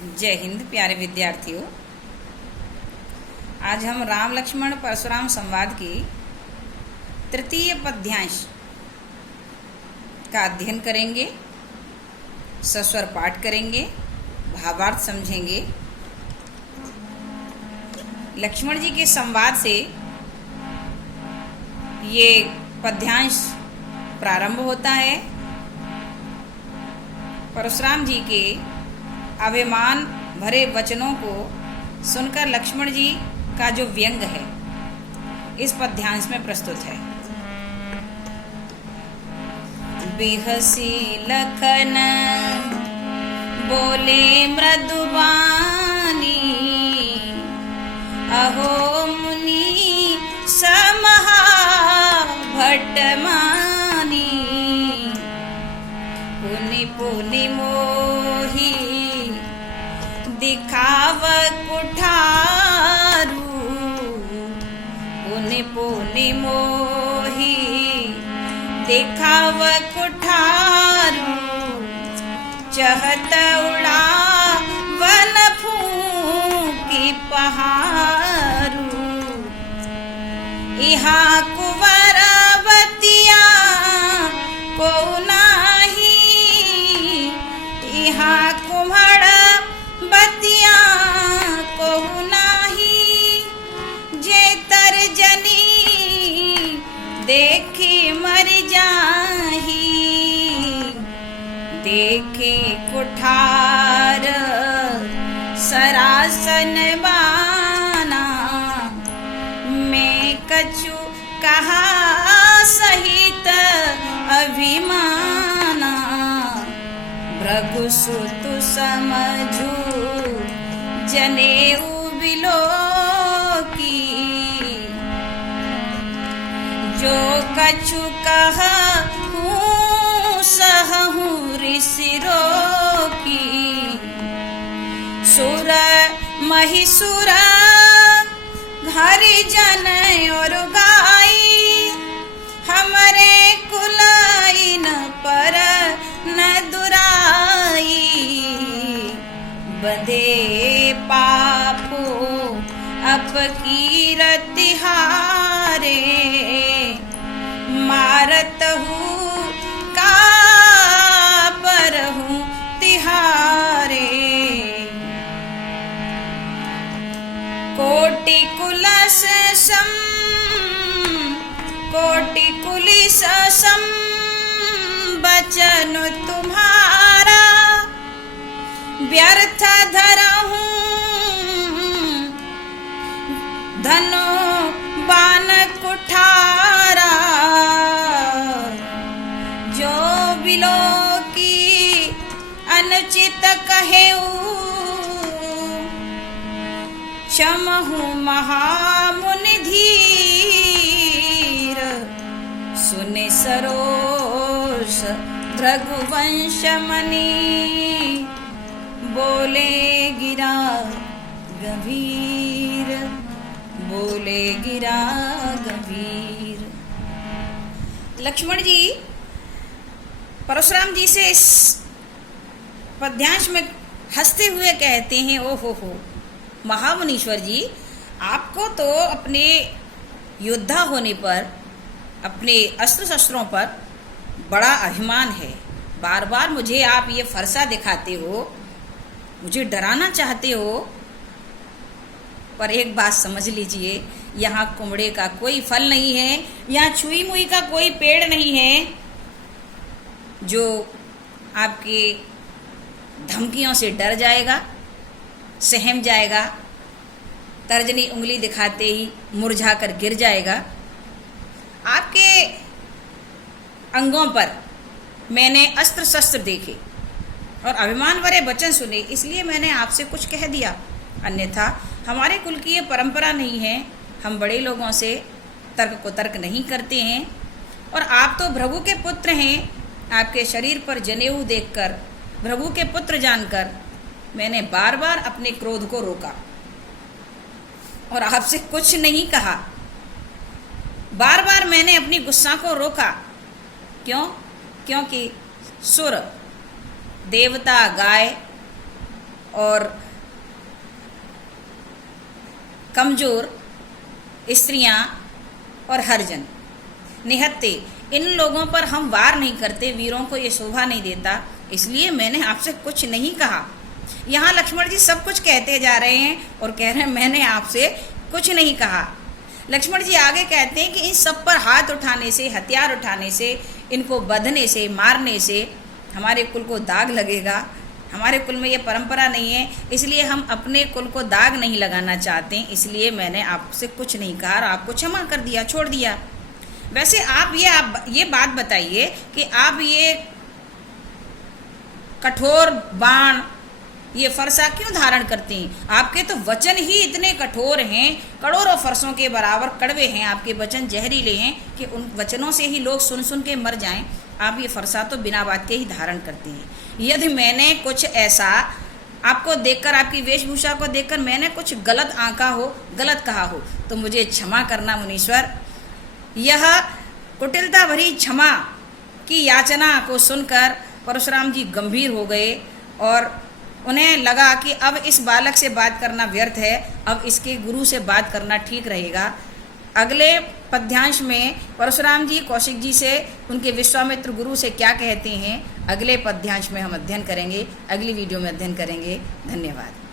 जय हिंद प्यारे विद्यार्थियों। आज हम राम लक्ष्मण परशुराम संवाद की तृतीय पद्यांश का अध्ययन करेंगे, सस्वर पाठ करेंगे, भावार्थ समझेंगे। लक्ष्मण जी के संवाद से ये पद्यांश प्रारंभ होता है। परशुराम जी के अभिमान भरे वचनों को सुनकर लक्ष्मण जी का जो व्यंग है इस पद्यांश में प्रस्तुत है। बिहसी लखन बोले मृदुबानी, अहो मुनि समहा भट्टमानी, पुनि पुनि मोही दिखाव कुठारू, पुनि पुनि मोही दिखाव कुठारू, चहत उड़ा वन फूंकी पहारू, इहाँ कुंवरवतिया को नाही, इहाँ कुम्हड़ बतिया को नाही, जे तरजनी देखी मर जाही, देखे कुठार सरासन बाना, मैं कछु कहा सहित अभिमाना, भृगुसुत समझू जनेऊ बिलो की, जो कछु कहूँ सहूँ ऋषिरो की, सुर महिसुर हरि जन और गाई, हमरे कुलाई न पर न दुराई, बंधे पापो अपकीरति हारे, मारत हूँ का पर हूँ तिहारे, कोटि कुलस सम कोटि कुलिस सम बचन तुम्हारा, व्यर्थ धरहूँ धनो बान कुठारा, जो बिलो की अनुचित कहेऊ, क्षमहु महामुनि धीर, सुने सरोष भृगुवंश मणि, बोले गिरा गंभीर, बोले गिरा गंभीर। लक्ष्मण जी परशुराम जी से इस पद्यांश में हंसते हुए कहते हैं, ओ हो महामुनीश्वर जी, आपको तो अपने योद्धा होने पर, अपने अस्त्र शस्त्रों पर बड़ा अभिमान है। बार बार मुझे आप ये फरसा दिखाते हो, मुझे डराना चाहते हो, पर एक बात समझ लीजिए, यहाँ कुमड़े का कोई फल नहीं है, यहाँ छुई मुई का कोई पेड़ नहीं है जो आपके धमकियों से डर जाएगा, सहम जाएगा, तर्जनी उंगली दिखाते ही मुरझा कर गिर जाएगा। आपके अंगों पर मैंने अस्त्र शस्त्र देखे और अभिमान भरे वचन सुने, इसलिए मैंने आपसे कुछ कह दिया, अन्यथा हमारे कुल की ये परंपरा नहीं है, हम बड़े लोगों से तर्क को तर्क नहीं करते हैं। और आप तो भृगु के पुत्र हैं, आपके शरीर पर जनेऊ देखकर, भृगु के पुत्र जानकर मैंने बार बार अपने क्रोध को रोका और आपसे कुछ नहीं कहा। बार बार मैंने अपनी गुस्सा को रोका। क्यों? क्योंकि सुर, देवता, गाय और कमजोर स्त्रियां और हरिजन निहत्थे, इन लोगों पर हम वार नहीं करते, वीरों को ये शोभा नहीं देता, इसलिए मैंने आपसे कुछ नहीं कहा। यहाँ लक्ष्मण जी सब कुछ कहते जा रहे हैं और कह रहे हैं मैंने आपसे कुछ नहीं कहा। लक्ष्मण जी आगे कहते हैं कि इन सब पर हाथ उठाने से, हथियार उठाने से, इनको बंधने से, मारने से हमारे कुल को दाग लगेगा। हमारे कुल में ये परंपरा नहीं है, इसलिए हम अपने कुल को दाग नहीं लगाना चाहते, इसलिए मैंने आपसे कुछ नहीं कहा और आपको क्षमा कर दिया, छोड़ दिया। वैसे आप ये बात बताइए कि आप ये कठोर बाण, ये फरसा क्यों धारण करते हैं? आपके तो वचन ही इतने कठोर हैं, करोड़ों फरसों के बराबर कड़वे हैं, आपके वचन जहरीले हैं कि उन वचनों से ही लोग सुन सुन के मर जाएं। आप ये फरसा तो बिना बात के ही धारण करते हैं। यदि मैंने कुछ ऐसा आपको देखकर, आपकी वेशभूषा को देखकर मैंने कुछ गलत आंका हो, गलत कहा हो, तो मुझे क्षमा करना मुनीश्वर। यह कुटिलता भरी क्षमा की याचना को सुनकर परशुराम जी गंभीर हो गए और उन्हें लगा कि अब इस बालक से बात करना व्यर्थ है, अब इसके गुरु से बात करना ठीक रहेगा। अगले पद्यांश में परशुराम जी कौशिक जी से, उनके विश्वामित्र गुरु से क्या कहते हैं, अगले पद्यांश में हम अध्ययन करेंगे, अगली वीडियो में अध्ययन करेंगे। धन्यवाद।